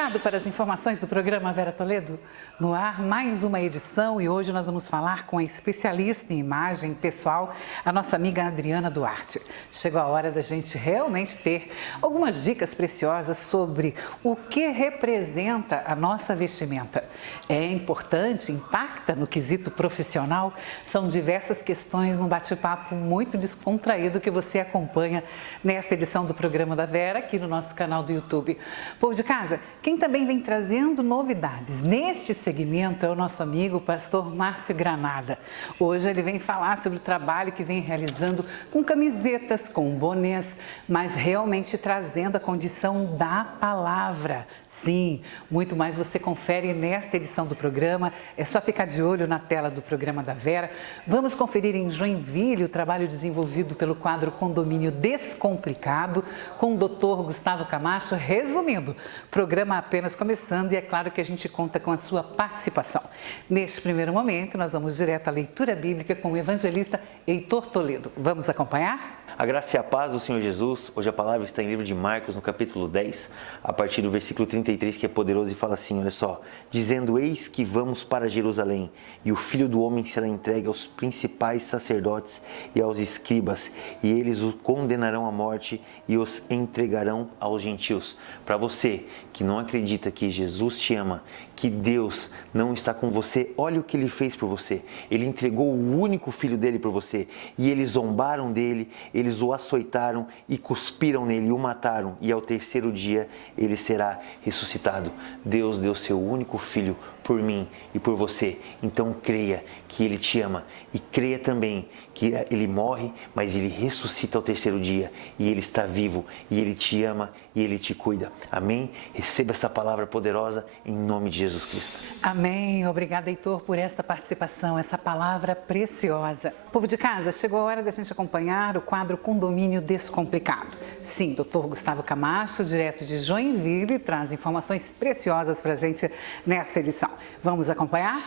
Preparado para as informações do programa Vera Toledo? No ar, mais uma edição, e hoje nós vamos falar com a especialista em imagem pessoal, a nossa amiga Adriana Duarte. Chegou a hora da gente realmente ter algumas dicas preciosas sobre o que representa a nossa vestimenta. É importante, impacta no quesito profissional? São diversas questões num bate-papo muito descontraído que você acompanha nesta edição do programa da Vera, aqui no nosso canal do YouTube. Povo de casa, quem também vem trazendo novidades neste segmento é o nosso amigo pastor Márcio Granada. Hoje ele vem falar sobre o trabalho que vem realizando com camisetas, com bonés, mas realmente trazendo a condição da palavra. Sim, muito mais você confere nesta edição do programa. É só ficar de olho na tela do programa da Vera. Vamos conferir em Joinville o trabalho desenvolvido pelo quadro Condomínio Descomplicado com o Dr. Gustavo Camacho. Resumindo, programa apenas começando e é claro que a gente conta com a sua participação. Neste primeiro momento, nós vamos direto à leitura bíblica com o evangelista Heitor Toledo. Vamos acompanhar? A graça e a paz do Senhor Jesus. Hoje a palavra está em livro de Marcos, no capítulo 10, a partir do versículo 33, que é poderoso e fala assim, olha só: dizendo, eis que vamos para Jerusalém, e o Filho do Homem será entregue aos principais sacerdotes e aos escribas, e eles o condenarão à morte e os entregarão aos gentios. Para você que não acredita que Jesus te ama, que Deus não está com você, olha o que Ele fez por você. Ele entregou o único Filho dele por você, e eles zombaram dele, eles o açoitaram e cuspiram nele e o mataram, e ao terceiro dia ele será ressuscitado. Deus deu seu único Filho por mim e por você. Então creia que Ele te ama e creia também que Ele morre, mas Ele ressuscita ao terceiro dia, e Ele está vivo, e Ele te ama e Ele te cuida. Amém? Receba essa palavra poderosa em nome de Jesus Cristo. Amém. Obrigada, Heitor, por essa participação, essa palavra preciosa. Povo de casa, chegou a hora da gente acompanhar o quadro Condomínio Descomplicado. Sim, Dr. Gustavo Camacho, direto de Joinville, traz informações preciosas para a gente nesta edição. Vamos acompanhar?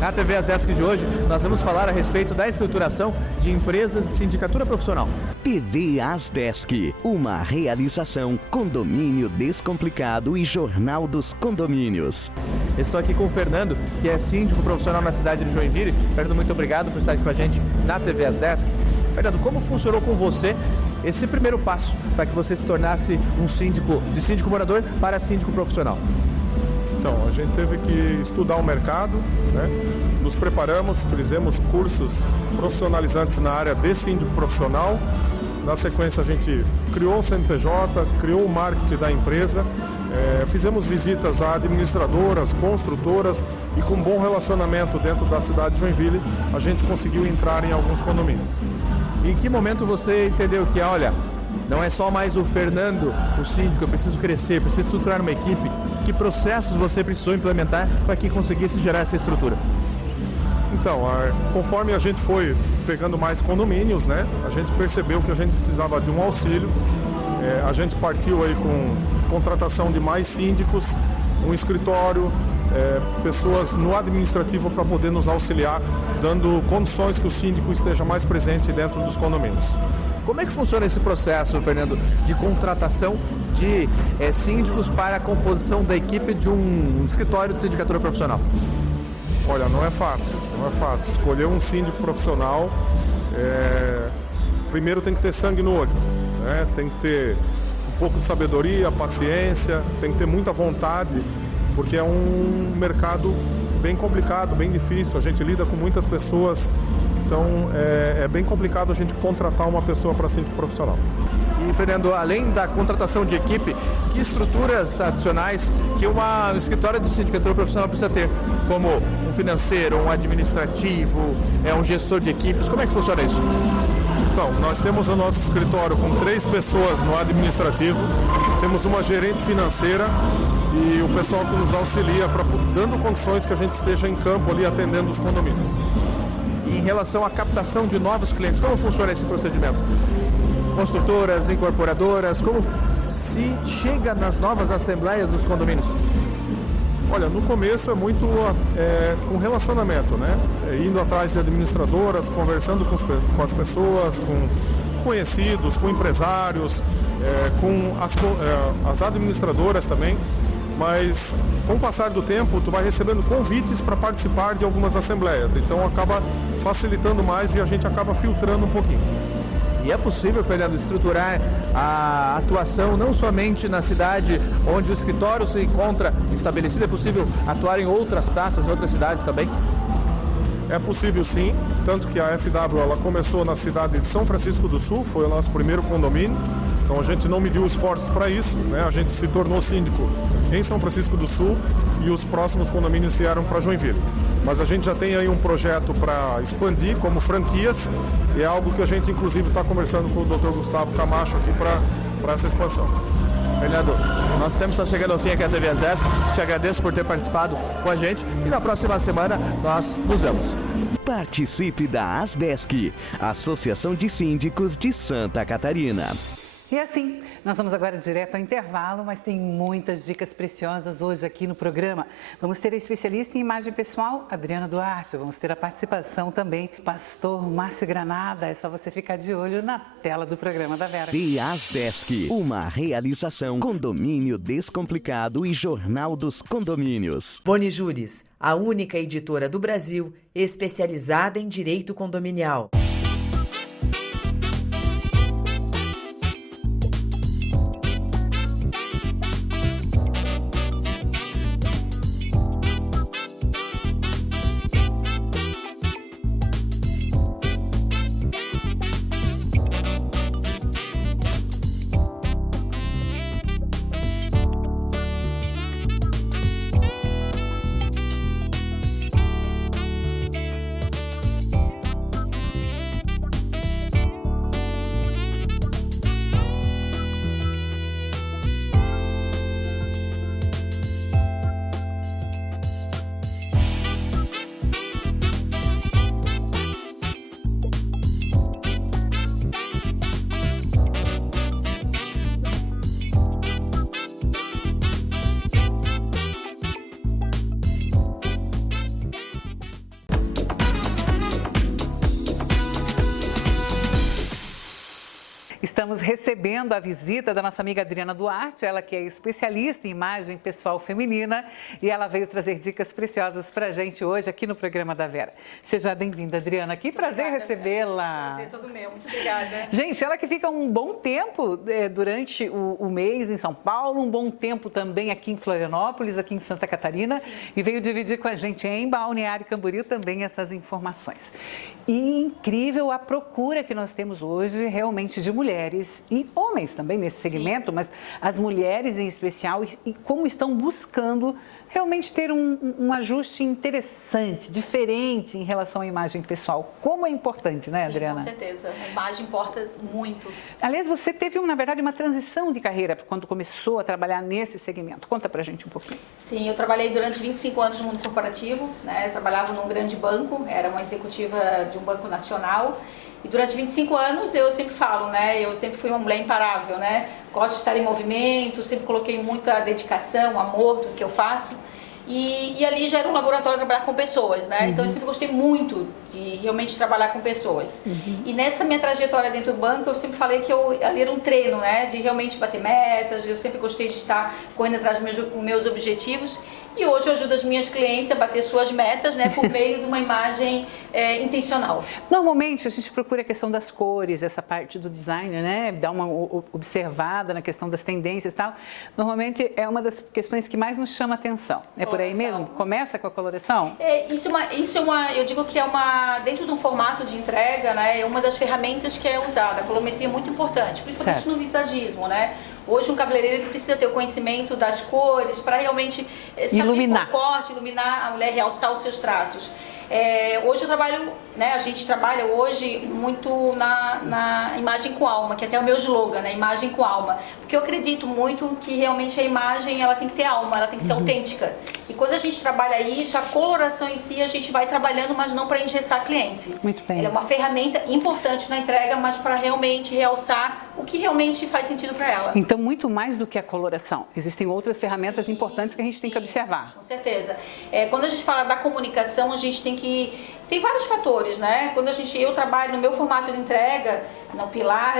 Na TV Asesc de hoje, nós vamos falar a respeito da estruturação de empresas de sindicatura profissional. TV Asesc, uma realização Condomínio Descomplicado e Jornal dos Condomínios. Estou aqui com o Fernando, que é síndico profissional na cidade de Joinville. Fernando, muito obrigado por estar aqui com a gente na TV Asesc. Fernando, como funcionou com você esse primeiro passo para que você se tornasse um síndico, de síndico morador para síndico profissional? Então, a gente teve que estudar o mercado, né? Nos preparamos, fizemos cursos profissionalizantes na área de síndico profissional. Na sequência, a gente criou o CNPJ, criou o marketing da empresa, fizemos visitas a administradoras, construtoras, e com bom relacionamento dentro da cidade de Joinville, a gente conseguiu entrar em alguns condomínios. Em que momento você entendeu que, olha, não é só mais o Fernando, o síndico, eu preciso crescer, preciso estruturar uma equipe? Que processos você precisou implementar para que conseguisse gerar essa estrutura? Então, conforme a gente foi pegando mais condomínios, né, a gente percebeu que a gente precisava de um auxílio. A gente partiu aí com contratação de mais síndicos, um escritório, pessoas no administrativo para poder nos auxiliar, dando condições que o síndico esteja mais presente dentro dos condomínios. Como é que funciona esse processo, Fernando, de contratação de síndicos para a composição da equipe de um escritório de sindicatura profissional? Olha, não é fácil. Escolher um síndico profissional, primeiro tem que ter sangue no olho, né? Tem que ter um pouco de sabedoria, paciência, tem que ter muita vontade, porque é um mercado bem complicado, bem difícil, a gente lida com muitas pessoas. Então, é bem complicado a gente contratar uma pessoa para síndico profissional. E, Fernando, além da contratação de equipe, que estruturas adicionais que um escritório de sindicatura profissional precisa ter? Como um financeiro, um administrativo, um gestor de equipes, como é que funciona isso? Então, nós temos o nosso escritório com 3 pessoas no administrativo, temos uma gerente financeira e o pessoal que nos auxilia, dando condições que a gente esteja em campo ali atendendo os condomínios. Em relação à captação de novos clientes, como funciona esse procedimento? Construtoras, incorporadoras, como se chega nas novas assembleias dos condomínios? Olha, no começo é muito com relacionamento, né? Indo atrás de administradoras, conversando com as pessoas, com conhecidos, com empresários, com as administradoras também, mas com o passar do tempo tu vai recebendo convites para participar de algumas assembleias, então acaba facilitando mais e a gente acaba filtrando um pouquinho. E é possível, Fernando, estruturar a atuação não somente na cidade onde o escritório se encontra estabelecido, é possível atuar em outras praças, em outras cidades também? É possível sim, tanto que a FW ela começou na cidade de São Francisco do Sul, foi o nosso primeiro condomínio, então a gente não mediu esforços para isso, né? A gente se tornou síndico em São Francisco do Sul e os próximos condomínios vieram para Joinville. Mas a gente já tem aí um projeto para expandir como franquias e é algo que a gente inclusive está conversando com o Dr. Gustavo Camacho aqui para essa expansão. Fernando, nosso tempo está chegando ao fim aqui na TV As10. Te agradeço por ter participado com a gente e na próxima semana nós nos vemos. Participe da Asdesk, Associação de Síndicos de Santa Catarina. E assim, nós vamos agora direto ao intervalo, mas tem muitas dicas preciosas hoje aqui no programa. Vamos ter a especialista em imagem pessoal, Adriana Duarte. Vamos ter a participação também do pastor Márcio Granada. É só você ficar de olho na tela do programa da Vera. The Asdesk, uma realização Condomínio Descomplicado e Jornal dos Condomínios. Boni Juris, a única editora do Brasil especializada em direito condominial. Estamos recebendo a visita da nossa amiga Adriana Duarte, ela que é especialista em imagem pessoal feminina e ela veio trazer dicas preciosas para a gente hoje aqui no programa da Vera. Seja bem-vinda, Adriana. Que prazer recebê-la. Prazer todo meu, muito obrigada. Gente, ela que fica um bom tempo durante o mês em São Paulo, um bom tempo também aqui em Florianópolis, aqui em Santa Catarina. Sim. E veio dividir com a gente em Balneário Camboriú também essas informações. E incrível a procura que nós temos hoje realmente de mulheres e homens também nesse segmento, sim, mas as mulheres em especial e como estão buscando realmente ter um ajuste interessante, diferente em relação à imagem pessoal. Como é importante, né, Adriana? Sim, com certeza. A imagem importa muito. Aliás, você teve, na verdade, uma transição de carreira quando começou a trabalhar nesse segmento. Conta pra gente um pouquinho. Sim, eu trabalhei durante 25 anos no mundo corporativo, né? Eu trabalhava num grande banco, era uma executiva de um banco nacional. E durante 25 anos, eu sempre falo, né? Eu sempre fui uma mulher imparável, né? Gosto de estar em movimento, sempre coloquei muita dedicação, amor, tudo que eu faço. E ali já era um laboratório trabalhar com pessoas, né? Uhum. Então eu sempre gostei muito de realmente trabalhar com pessoas. Uhum. E nessa minha trajetória dentro do banco, eu sempre falei que ali era um treino, né? De realmente bater metas, eu sempre gostei de estar correndo atrás dos meus objetivos. E hoje eu ajudo as minhas clientes a bater suas metas, né, por meio de uma imagem intencional. Normalmente a gente procura a questão das cores, essa parte do designer, né, dar uma observada na questão das tendências e tal. Normalmente é uma das questões que mais nos chama atenção. É por aí mesmo? Começa com a coloração? Eu digo que é dentro de um formato de entrega, né, é uma das ferramentas que é usada. A colorimetria é muito importante, principalmente certo, no visagismo, né? Hoje um cabeleireiro ele precisa ter o conhecimento das cores para realmente saber iluminar. O corte, iluminar a mulher, realçar os seus traços. Hoje eu trabalho, né, a gente trabalha hoje muito na imagem com alma, que até é o meu slogan, né, imagem com alma. Porque eu acredito muito que realmente a imagem ela tem que ter alma, ela tem que ser autêntica. E quando a gente trabalha isso, a coloração em si a gente vai trabalhando, mas não para engessar cliente. Muito bem. Ela é uma ferramenta importante na entrega, mas para realmente realçar o que realmente faz sentido para ela. Então, muito mais do que a coloração. Existem outras ferramentas importantes que a gente tem que observar. Com certeza. Quando a gente fala da comunicação, a gente tem que Tem vários fatores, né? Quando eu trabalho no meu formato de entrega, no pilar,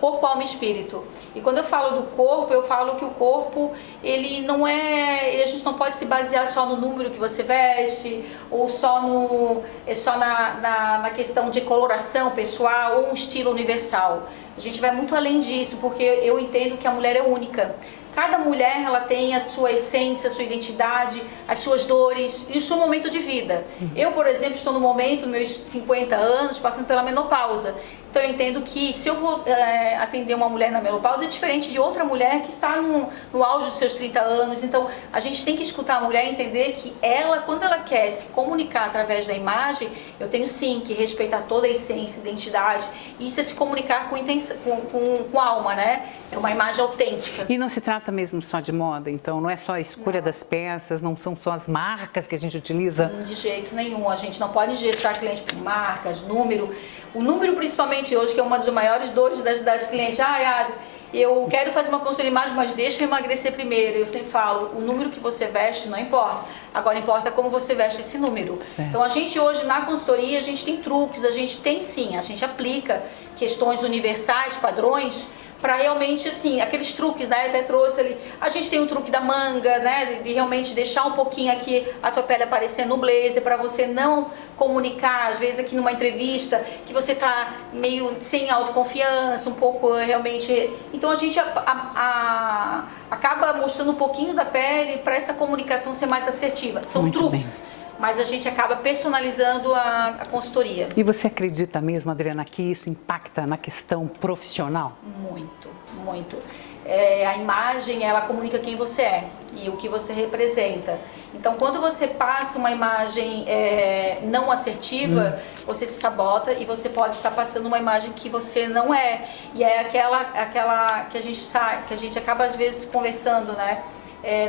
corpo, alma e espírito. E quando eu falo do corpo, eu falo que o corpo, ele não a gente não pode se basear só no número que você veste, ou só na questão de coloração pessoal, ou um estilo universal. A gente vai muito além disso, porque eu entendo que a mulher é única. Cada mulher, ela tem a sua essência, a sua identidade, as suas dores e o seu momento de vida. Eu, por exemplo, estou no momento, nos meus 50 anos, passando pela menopausa. Então, eu entendo que se eu vou atender uma mulher na menopausa, é diferente de outra mulher que está no auge dos seus 30 anos. Então, a gente tem que escutar a mulher e entender que ela, quando ela quer se comunicar através da imagem, eu tenho sim que respeitar toda a essência, identidade. E isso é se comunicar com alma, né? É uma imagem autêntica. E não se trata mesmo só de moda, então não é só a escolha das peças, não são só as marcas que a gente utiliza? De jeito nenhum, a gente não pode engessar cliente por marcas, número. O número, principalmente hoje, que é uma das maiores dores das clientes. Eu quero fazer uma consulta de imagem, mas deixa eu emagrecer primeiro. Eu sempre falo, o número que você veste não importa. Agora importa como você veste esse número. Certo. Então a gente hoje na consultoria, a gente tem truques, a gente aplica questões universais, padrões, para realmente, assim, aqueles truques, né? Até trouxe ali. A gente tem o truque da manga, né? De realmente deixar um pouquinho aqui a tua pele aparecendo no blazer, para você não comunicar, às vezes aqui numa entrevista, que você tá meio sem autoconfiança, um pouco realmente... Então a gente acaba mostrando um pouquinho da pele para essa comunicação ser mais assertiva. São Muito truques. bem. Mas a gente acaba personalizando a consultoria. E você acredita mesmo, Adriana, que isso impacta na questão profissional? Muito, muito. A imagem, ela comunica quem você é e o que você representa. Então, quando você passa uma imagem não assertiva, você se sabota e você pode estar passando uma imagem que você não é. E é aquela que a gente acaba, às vezes, conversando, né?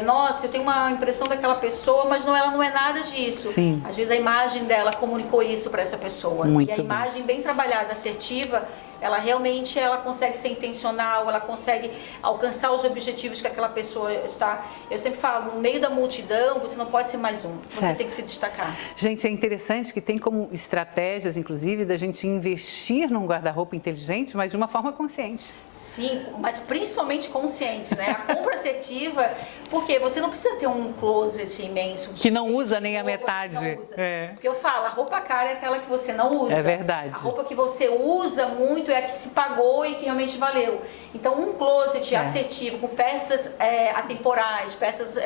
Nossa, eu tenho uma impressão daquela pessoa, mas ela não é nada disso. Sim. Às vezes a imagem dela comunicou isso para essa pessoa. Muito e a imagem bem trabalhada, assertiva, ela realmente consegue ser intencional, ela consegue alcançar os objetivos que aquela pessoa está. Eu sempre falo, no meio da multidão, você não pode ser mais um, você tem que se destacar. Gente, é interessante que tem como estratégias, inclusive, da gente investir num guarda-roupa inteligente, mas de uma forma consciente. Sim, mas principalmente consciente, né? A compra assertiva, porque você não precisa ter um closet imenso. Que não usa nem a metade. Porque eu falo, a roupa cara é aquela que você não usa. É verdade. A roupa que você usa muito é a que se pagou e que realmente valeu. Então, um closet assertivo, com peças atemporais, peças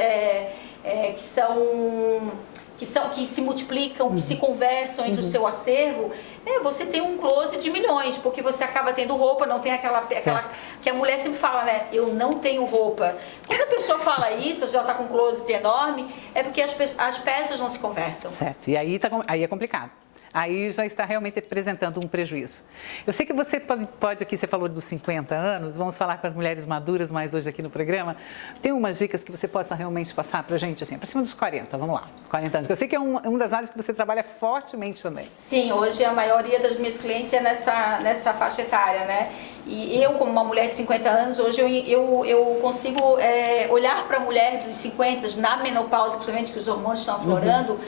que se multiplicam, que se conversam entre o seu acervo, você tem um closet de milhões, porque você acaba tendo roupa, não tem aquela que a mulher sempre fala, né? Eu não tenho roupa. Quando a pessoa fala isso, já está com um closet enorme, é porque as peças não se conversam. Certo, e aí é complicado. Aí já está realmente representando um prejuízo. Eu sei que você pode aqui, você falou dos 50 anos, vamos falar com as mulheres maduras mais hoje aqui no programa. Tem umas dicas que você possa realmente passar para a gente, assim, para cima dos 40, vamos lá, 40 anos. Eu sei que é uma das áreas que você trabalha fortemente também. Sim, hoje a maioria das minhas clientes é nessa faixa etária, né? E eu, como uma mulher de 50 anos, hoje eu consigo olhar para a mulher de 50, na menopausa, principalmente que os hormônios estão aflorando,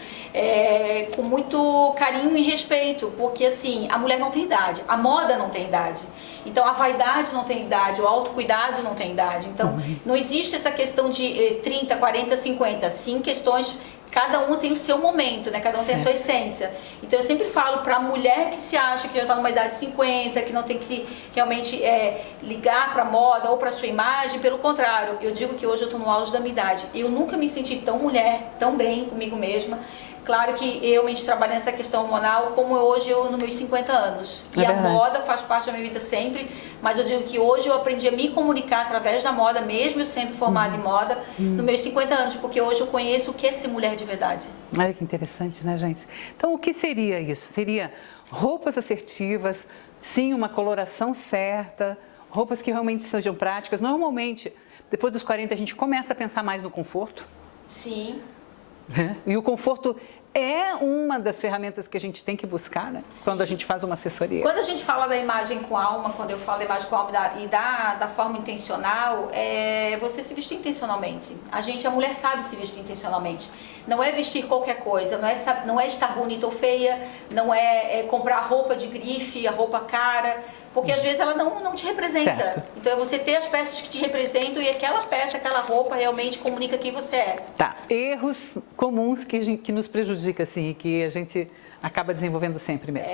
com muito carinho e respeito, porque assim, a mulher não tem idade, a moda não tem idade, então a vaidade não tem idade, o autocuidado não tem idade, então não existe essa questão de 30, 40, 50, sim, questões, cada um tem o seu momento, né? Cada um tem a sua essência. Então eu sempre falo para a mulher que se acha que já está numa idade de 50, que não tem que realmente ligar para a moda ou para a sua imagem, pelo contrário, eu digo que hoje eu estou no auge da minha idade. Eu nunca me senti tão mulher, tão bem comigo mesma. Claro que eu realmente trabalho nessa questão hormonal, como hoje eu nos meus 50 anos. E a moda faz parte da minha vida sempre, mas eu digo que hoje eu aprendi a me comunicar através da moda, mesmo eu sendo formada em moda, nos meus 50 anos, porque hoje eu conheço o que é ser mulher de verdade. Olha que interessante, né, gente? Então, o que seria isso? Seria roupas assertivas, sim, uma coloração certa, roupas que realmente sejam práticas. Normalmente, depois dos 40, a gente começa a pensar mais no conforto. Sim. E o conforto é uma das ferramentas que a gente tem que buscar, né? Quando a gente faz uma assessoria. Quando a gente fala da imagem com alma, quando eu falo da imagem com alma e da forma intencional, é você se vestir intencionalmente. A mulher sabe se vestir intencionalmente. Não é vestir qualquer coisa, não é estar bonita ou feia, não é comprar roupa de grife, a roupa cara, porque às vezes ela não te representa. Certo. Então é você ter as peças que te representam e aquela peça, aquela roupa realmente comunica quem você é. Tá, erros comuns que nos prejudicam, assim, que a gente acaba desenvolvendo sempre mesmo.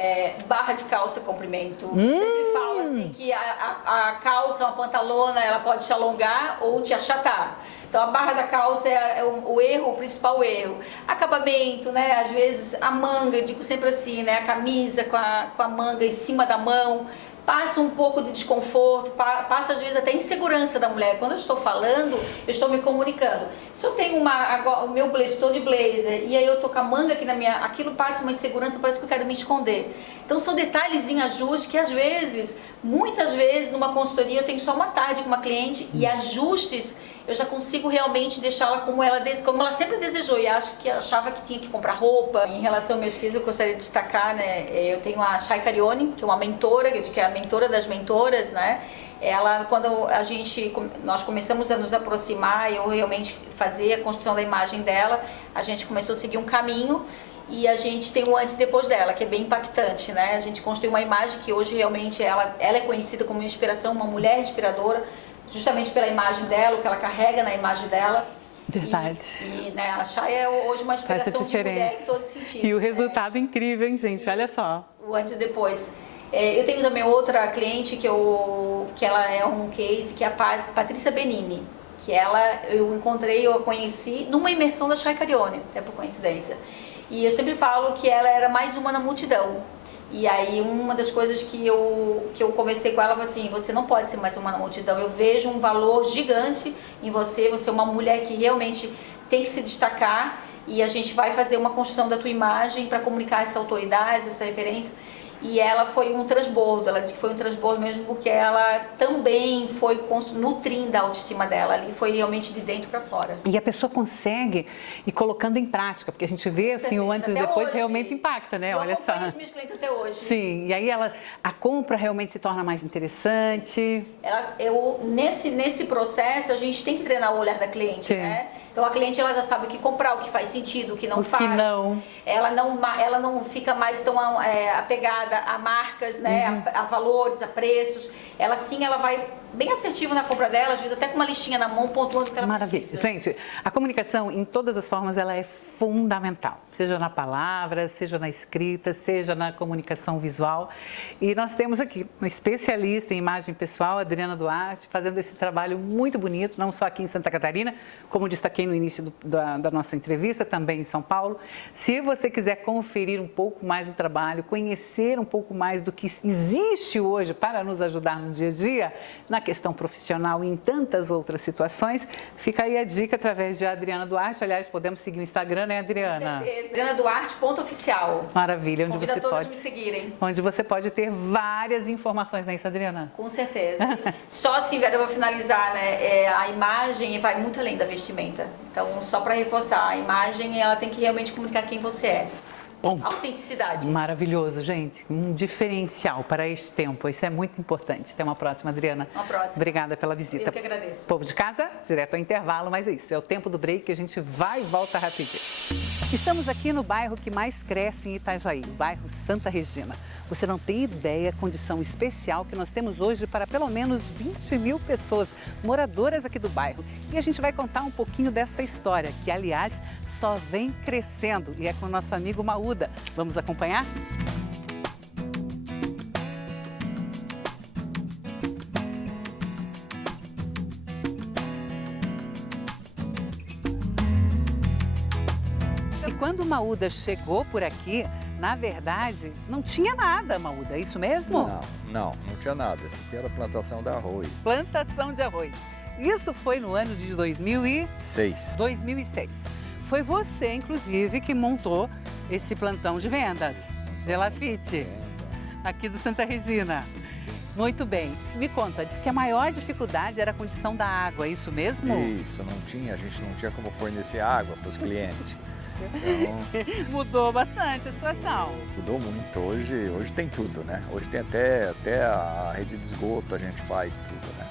Barra de calça comprimento. Eu sempre falo assim que a calça, uma pantalona, ela pode te alongar ou te achatar. Então a barra da calça é o principal erro. Acabamento, né? Às vezes a manga, eu digo sempre assim, né? A camisa com a manga em cima da mão. Passa um pouco de desconforto, passa às vezes até insegurança da mulher. Quando eu estou falando, eu estou me comunicando. Se eu tenho o meu blazer, estou de blazer, e aí eu estou com a manga aqui aquilo passa uma insegurança, parece que eu quero me esconder. Então são detalhes em ajuste que às vezes, muitas vezes, numa consultoria eu tenho só uma tarde com uma cliente e ajustes eu já consigo realmente deixá-la como ela sempre desejou e achava que tinha que comprar roupa. Em relação ao meu esquema, eu gostaria de destacar, né? Eu tenho a Chay Carione, que é uma mentora, que é a mentora das mentoras, né? Ela, quando nós começamos a nos aproximar, eu realmente fazer a construção da imagem dela, a gente começou a seguir um caminho e a gente tem o antes e depois dela, que é bem impactante, né? A gente construiu uma imagem que hoje realmente ela é conhecida como inspiração, uma mulher inspiradora, justamente pela imagem dela, o que ela carrega na imagem dela. Verdade. E né, a Chay é hoje uma inspiração de mulher em todo sentido. E o resultado incrível, hein, gente? Olha só. O antes e depois. Eu tenho também outra cliente que ela é um case, que é a Patrícia Benini. Que eu a conheci numa imersão da Chay Carione, até por coincidência. E eu sempre falo que ela era mais uma na multidão. E aí uma das coisas que eu conversei com ela foi assim, você não pode ser mais uma na multidão, eu vejo um valor gigante em você é uma mulher que realmente tem que se destacar e a gente vai fazer uma construção da tua imagem para comunicar essa autoridade, essa referência. E ela foi um transbordo, ela disse que foi um transbordo mesmo porque ela também foi nutrindo a autoestima dela, ali foi realmente de dentro para fora. E a pessoa consegue ir colocando em prática, porque a gente vê assim, o antes e depois hoje, realmente impacta, né? Olha só. Eu acompanho os meus clientes até hoje. Sim, e aí a compra realmente se torna mais interessante. Nesse processo, a gente tem que treinar o olhar da cliente, né? Então a cliente ela já sabe o que comprar, o que faz sentido, o que não faz. Que não. Ela não fica mais tão apegada a marcas, né? A valores, a preços. Ela vai bem assertiva na compra dela, às vezes até com uma listinha na mão, pontuando o que ela Maravilha. precisa. Gente, a comunicação em todas as formas ela é fundamental, seja na palavra, seja na escrita, seja na comunicação visual. E nós temos aqui uma especialista em imagem pessoal, Adriana Duarte, fazendo esse trabalho muito bonito, não só aqui em Santa Catarina, como destaquei no início da nossa entrevista, também em São Paulo. Se você quiser conferir um pouco mais do trabalho, conhecer um pouco mais do que existe hoje para nos ajudar no dia a dia, na questão profissional e em tantas outras situações, fica aí a dica através de Adriana Duarte. Aliás, podemos seguir o Instagram, né, Adriana? Com certeza. AdrianaDuarte.oficial. Maravilha, onde você pode me seguirem. Onde você pode ter várias informações, não é isso, Adriana? Com certeza. Só assim, Vera, eu vou finalizar, né? A imagem vai muito além da vestimenta. Então, só para reforçar, a imagem ela tem que realmente comunicar quem você é. Bom, autenticidade. Maravilhoso, gente. Um diferencial para este tempo. Isso é muito importante. Até uma próxima, Adriana. Uma próxima. Obrigada pela visita. Eu que agradeço. Povo de casa, direto ao intervalo, mas é isso. É o tempo do break, a gente vai e volta rapidinho. Estamos aqui no bairro que mais cresce em Itajaí, o bairro Santa Regina. Você não tem ideia a condição especial que nós temos hoje para pelo menos 20 mil pessoas moradoras aqui do bairro. E a gente vai contar um pouquinho dessa história, que, aliás, só vem crescendo e é com o nosso amigo Maúda. Vamos acompanhar? E quando o Maúda chegou por aqui, na verdade, não tinha nada, Maúda, é isso mesmo? Não tinha nada. Isso aqui era plantação de arroz. Plantação de arroz. Isso foi no ano de 2006. Foi você, inclusive, que montou esse plantão de vendas, Gelafite, aqui do Santa Regina. Sim. Muito bem. Me conta, diz que a maior dificuldade era a condição da água, é isso mesmo? Isso, a gente não tinha como fornecer água para os clientes. Então, Mudou bastante a situação. mudou muito. Hoje tem tudo, né? Hoje tem até a rede de esgoto, a gente faz tudo, né?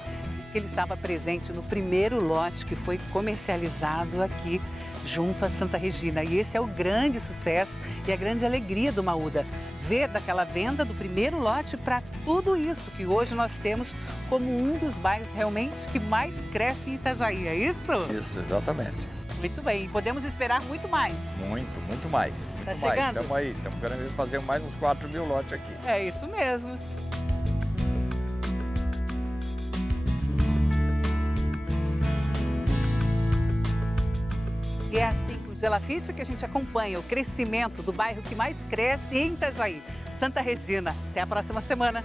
Ele estava presente no primeiro lote que foi comercializado aqui junto a Santa Regina. E esse é o grande sucesso e a grande alegria do Maúda. Ver daquela venda do primeiro lote para tudo isso que hoje nós temos como um dos bairros realmente que mais cresce em Itajaí, é isso? Isso, exatamente. Muito bem, podemos esperar muito mais. Muito mais. Tá Muito chegando? mais. Estamos aí, estamos querendo fazer mais uns 4.000 lotes aqui. É isso mesmo. E é assim com o Gelafite que a gente acompanha o crescimento do bairro que mais cresce em Itajaí, Santa Regina. Até a próxima semana.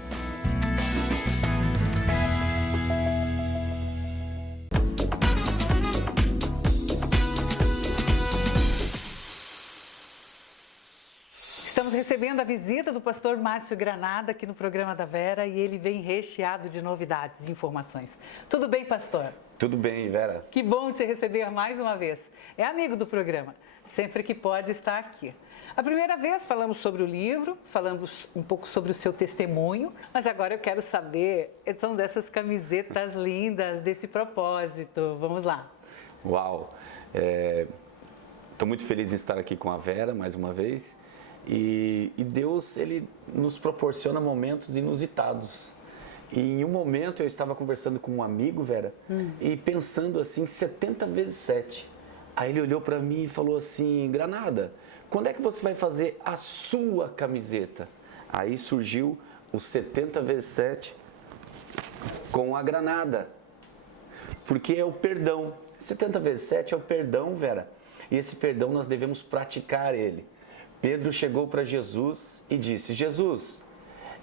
Estamos recebendo a visita do pastor Márcio Granada aqui no programa da Vera e ele vem recheado de novidades e informações. Tudo bem, pastor? Tudo bem, Vera. Que bom te receber mais uma vez. É amigo do programa, sempre que pode estar aqui. A primeira vez falamos sobre o livro, falamos um pouco sobre o seu testemunho, mas agora eu quero saber, então, dessas camisetas lindas, desse propósito. Vamos lá. Uau! Estou muito feliz em estar aqui com a Vera mais uma vez. E Deus, Ele nos proporciona momentos inusitados. E em um momento eu estava conversando com um amigo, Vera, e pensando assim, 70 vezes 7. Aí ele olhou para mim e falou assim, Granada, quando é que você vai fazer a sua camiseta? Aí surgiu o 70 vezes 7 com a granada. Porque é o perdão. 70 vezes 7 é o perdão, Vera. E esse perdão nós devemos praticar ele. Pedro chegou para Jesus e disse, Jesus,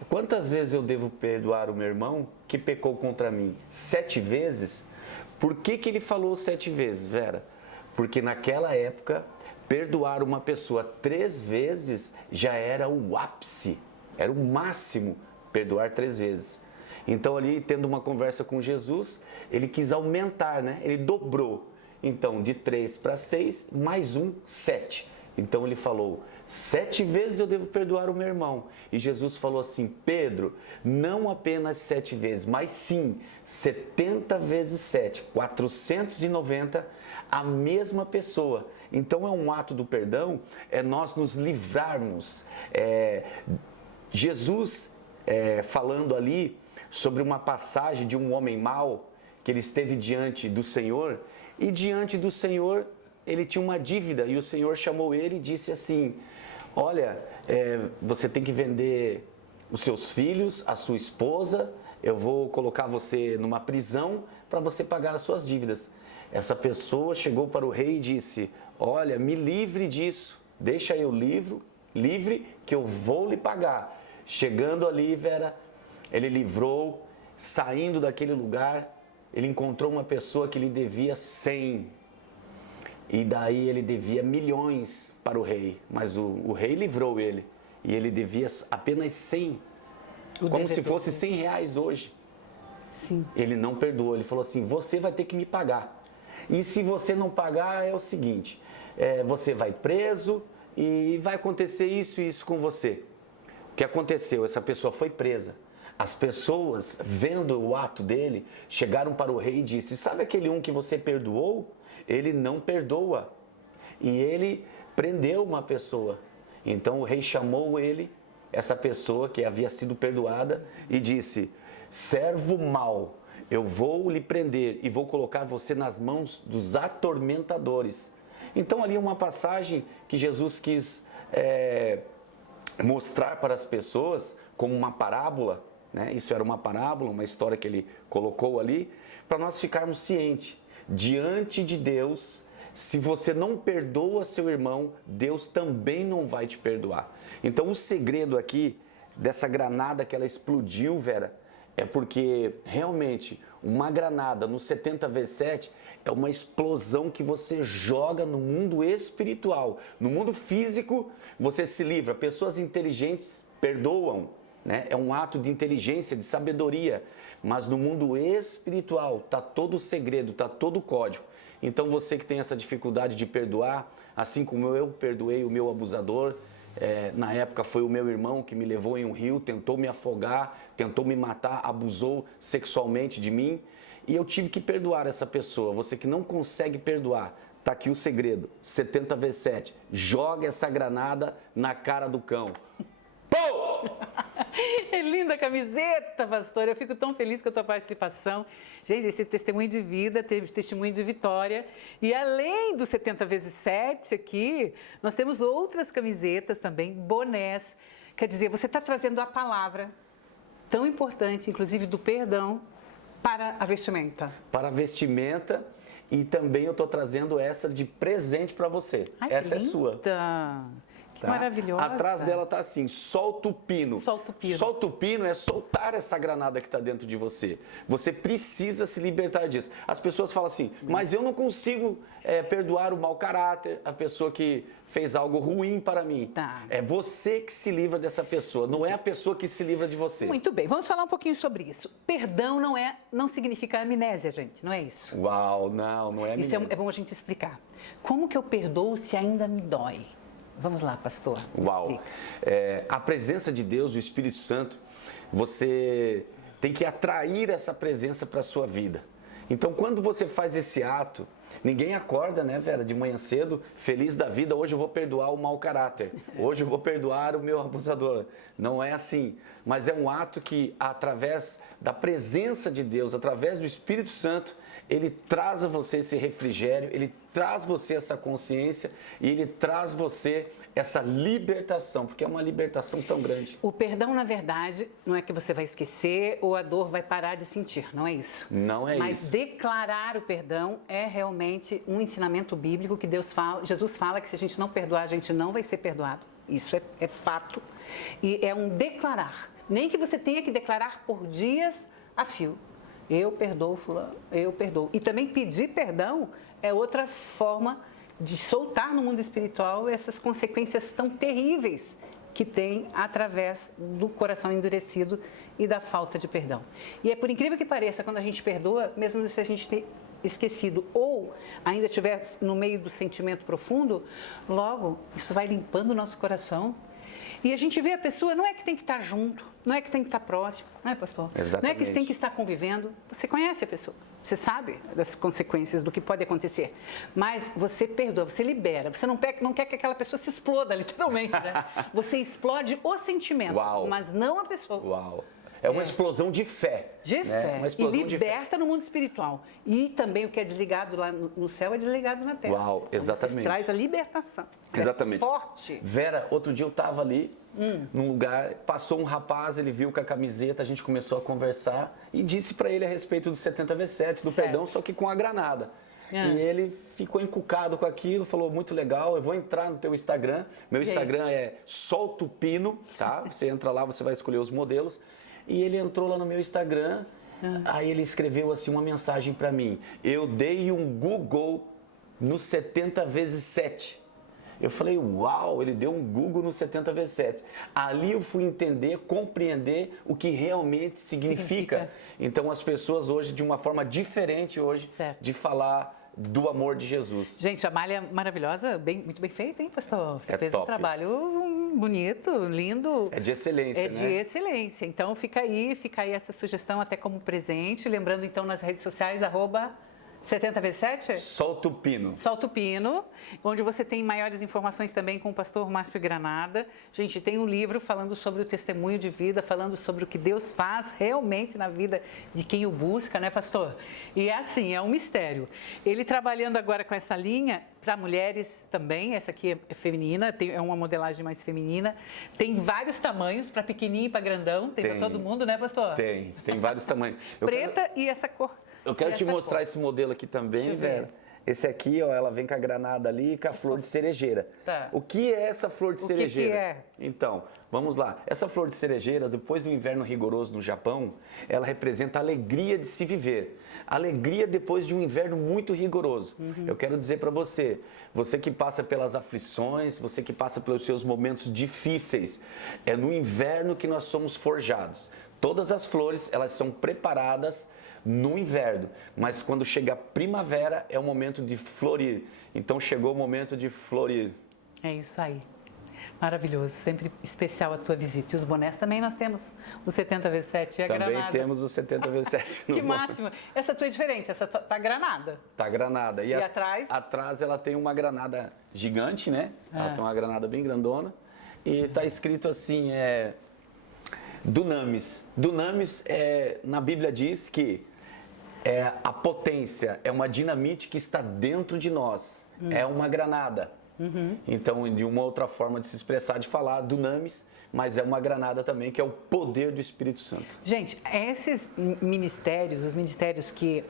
quantas vezes eu devo perdoar o meu irmão que pecou contra mim? 7 vezes? Por que ele falou 7 vezes, Vera? Porque naquela época, perdoar uma pessoa 3 vezes já era o ápice, era o máximo, perdoar 3 vezes. Então ali, tendo uma conversa com Jesus, ele quis aumentar, né? Ele dobrou. Então, de 3 para 6, mais 1, 7. Então ele falou, 7 vezes eu devo perdoar o meu irmão. E Jesus falou assim, Pedro, não apenas 7 vezes, mas sim 70 vezes 7, 490, a mesma pessoa. Então é um ato do perdão, é nós nos livrarmos. Jesus falando ali sobre uma passagem de um homem mau, que ele esteve diante do Senhor, e diante do Senhor ele tinha uma dívida, e o Senhor chamou ele e disse assim, olha, você tem que vender os seus filhos, a sua esposa, eu vou colocar você numa prisão para você pagar as suas dívidas. Essa pessoa chegou para o rei e disse, olha, me livre disso, deixa eu livre que eu vou lhe pagar. Chegando ali, Vera, ele livrou, saindo daquele lugar, ele encontrou uma pessoa que lhe devia 100. E daí ele devia milhões para o rei, mas o rei livrou ele. E ele devia apenas 100, como se fosse 100 reais hoje. Sim. Ele não perdoou, ele falou assim, você vai ter que me pagar. E se você não pagar, é o seguinte, você vai preso e vai acontecer isso e isso com você. O que aconteceu? Essa pessoa foi presa. As pessoas, vendo o ato dele, chegaram para o rei e disse, sabe aquele um que você perdoou? Ele não perdoa. E ele prendeu uma pessoa. Então o rei chamou ele, essa pessoa que havia sido perdoada, e disse, servo mau, eu vou lhe prender e vou colocar você nas mãos dos atormentadores. Então ali uma passagem que Jesus quis mostrar para as pessoas como uma parábola, né? Isso era uma parábola, uma história que ele colocou ali, para nós ficarmos cientes. Diante de Deus, se você não perdoa seu irmão, Deus também não vai te perdoar. Então o segredo aqui dessa granada que ela explodiu, Vera, é porque realmente uma granada no 70 vezes 7 é uma explosão que você joga no mundo espiritual. No mundo físico, você se livra. Pessoas inteligentes perdoam, né? É um ato de inteligência, de sabedoria. Mas no mundo espiritual está todo o segredo, está todo o código. Então você que tem essa dificuldade de perdoar, assim como eu perdoei o meu abusador, na época foi o meu irmão que me levou em um rio, tentou me afogar, tentou me matar, abusou sexualmente de mim. E eu tive que perdoar essa pessoa. Você que não consegue perdoar, tá aqui o segredo, 70 vezes 7. Joga essa granada na cara do cão. Pô! É linda a camiseta, pastor. Eu fico tão feliz com a tua participação. Gente, esse testemunho de vida, teve testemunho de vitória. E além do 70 vezes 7 aqui, nós temos outras camisetas também, bonés. Quer dizer, você está trazendo a palavra tão importante, inclusive do perdão, para a vestimenta. Para a vestimenta, e também eu estou trazendo essa de presente para você. Ai, essa é linda. sua. Que maravilhosa. Atrás dela tá assim, solta o pino. Solta o pino. Solta o pino é soltar essa granada que está dentro de você. Você precisa se libertar disso. As pessoas falam assim, mas eu não consigo perdoar o mau caráter, a pessoa que fez algo ruim para mim. Tá. É você que se livra dessa pessoa, não é a pessoa que se livra de você. Muito bem, vamos falar um pouquinho sobre isso. Perdão não significa amnésia, gente, não é isso? Uau, não é amnésia. Isso é bom a gente explicar. Como que eu perdoo se ainda me dói? Vamos lá, pastor. Uau! A presença de Deus, o Espírito Santo, você tem que atrair essa presença para a sua vida. Então, quando você faz esse ato, ninguém acorda, né, Vera, de manhã cedo, feliz da vida, hoje eu vou perdoar o mau caráter, hoje eu vou perdoar o meu abusador. Não é assim, mas é um ato que, através da presença de Deus, através do Espírito Santo, ele traz a você esse refrigério, ele traz você essa consciência e ele traz você essa libertação, porque é uma libertação tão grande. O perdão, na verdade, não é que você vai esquecer ou a dor vai parar de sentir, não é isso? Não é isso. Mas declarar o perdão é realmente um ensinamento bíblico que Jesus fala que se a gente não perdoar, a gente não vai ser perdoado. Isso é fato. E é um declarar. Nem que você tenha que declarar por dias a fio. Eu perdoo fulano, eu perdoo. E também pedir perdão é outra forma de soltar no mundo espiritual essas consequências tão terríveis que tem através do coração endurecido e da falta de perdão. E é por incrível que pareça, quando a gente perdoa, mesmo se a gente ter esquecido ou ainda estiver no meio do sentimento profundo, logo isso vai limpando o nosso coração. E a gente vê a pessoa, não é que tem que estar junto, não é que tem que estar próximo, não é, pastor? Exatamente. Não é que tem que estar convivendo. Você conhece a pessoa, você sabe das consequências do que pode acontecer. Mas você perdoa, você libera. Você não quer que aquela pessoa se exploda, literalmente, né? Você explode o sentimento, Uau. Mas não a pessoa. Uau! É uma explosão de fé. De fé. Uma E explosão liberta de fé. no mundo espiritual. E também o que é desligado lá no céu é desligado na terra. Uau, exatamente. Então, você traz a libertação. Isso Exatamente. É forte. Vera, outro dia eu estava ali, num lugar, passou um rapaz, ele viu com a camiseta, a gente começou a conversar e disse para ele a respeito do 70 vezes 7, do perdão, só que com a granada. E ele ficou encucado com aquilo, falou, muito legal, eu vou entrar no teu Instagram. Meu Instagram é Solta o Pino, tá? Você entra lá, você vai escolher os modelos. E ele entrou lá no meu Instagram, aí ele escreveu assim uma mensagem para mim. Eu dei um Google no 70 vezes 7. Eu falei, uau, ele deu um Google no 70 vezes 7. Ali eu fui entender, compreender o que realmente significa. Então as pessoas hoje, de uma forma diferente hoje, de falar do amor de Jesus. Gente, a malha maravilhosa, muito bem feita, hein, pastor? Você fez top. um trabalho bonito, lindo. É de excelência, né? É de excelência. Então fica aí essa sugestão até como presente. Lembrando então nas redes sociais, @70 vezes 7? Solta o Pino. Solta o Pino, onde você tem maiores informações também com o pastor Márcio Granada. Gente, tem um livro falando sobre o testemunho de vida, falando sobre o que Deus faz realmente na vida de quem o busca, né, pastor? E é assim, é um mistério. Ele trabalhando agora com essa linha para mulheres também, essa aqui é feminina, é uma modelagem mais feminina. Tem vários tamanhos, para pequenininho e para grandão, tem para todo mundo, né, pastor? Tem vários tamanhos. E essa cor. Eu quero te mostrar esse modelo aqui também, Vera. Esse aqui, ó, ela vem com a granada ali e com a flor de cerejeira. Tá. O que é essa flor de cerejeira? que é? Então, vamos lá. Essa flor de cerejeira, depois do inverno rigoroso no Japão, ela representa a alegria de se viver. Alegria depois de um inverno muito rigoroso. Eu quero dizer para você, você que passa pelas aflições, você que passa pelos seus momentos difíceis, é no inverno que nós somos forjados. Todas as flores, elas são preparadas no inverno, mas quando chega a primavera é o momento de florir. Então chegou o momento de florir. É isso aí. Maravilhoso, sempre especial a tua visita. E os bonés também nós temos o 70x7 e a Também granada. temos o 70x7 no Que bolso. máximo. Essa tua é diferente, essa tá granada. Tá granada. E atrás? Atrás ela tem uma granada gigante, né? Ela tem uma granada bem grandona. E tá escrito assim, Dunamis. Dunamis, na Bíblia diz que a potência, é uma dinamite que está dentro de nós. É uma granada. Então, de uma outra forma de se expressar, de falar, dunamis, mas é uma granada também, que é o poder do Espírito Santo. Gente, esses ministérios, os ministérios que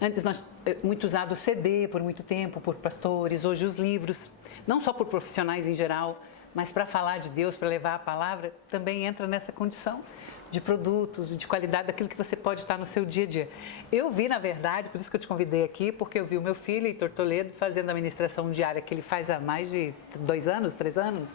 antes nós, muito usado o CD por muito tempo, por pastores, hoje os livros, não só por profissionais em geral, mas para falar de Deus, para levar a palavra, também entra nessa condição de produtos e de qualidade daquilo que você pode estar no seu dia a dia. Eu vi, na verdade, por isso que eu te convidei aqui, porque eu vi o meu filho, Heitor Toledo, fazendo a ministração diária que ele faz há mais de 2 anos, 3 anos,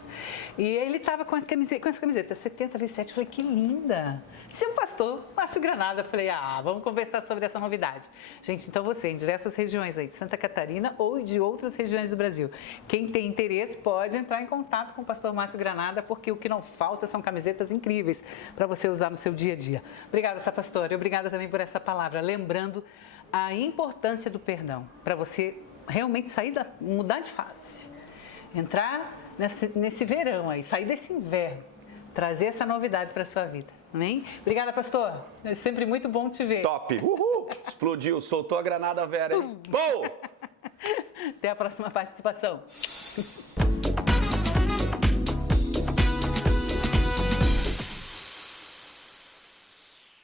e ele estava com essa camiseta 70x7, eu falei, que linda! Seu pastor, Márcio Granada, eu falei, vamos conversar sobre essa novidade. Gente, então você, em diversas regiões aí de Santa Catarina ou de outras regiões do Brasil, quem tem interesse pode entrar em contato com o pastor Márcio Granada, porque o que não falta são camisetas incríveis para você usar no seu dia a dia. Obrigada, pastora, e obrigada também por essa palavra, lembrando a importância do perdão, para você realmente mudar de fase, entrar nesse verão aí, sair desse inverno, trazer essa novidade para a sua vida. Amém? Obrigada, pastor. É sempre muito bom te ver. Top! Uhul! Explodiu, soltou a granada, Vera, hein? Bom! Até a próxima participação.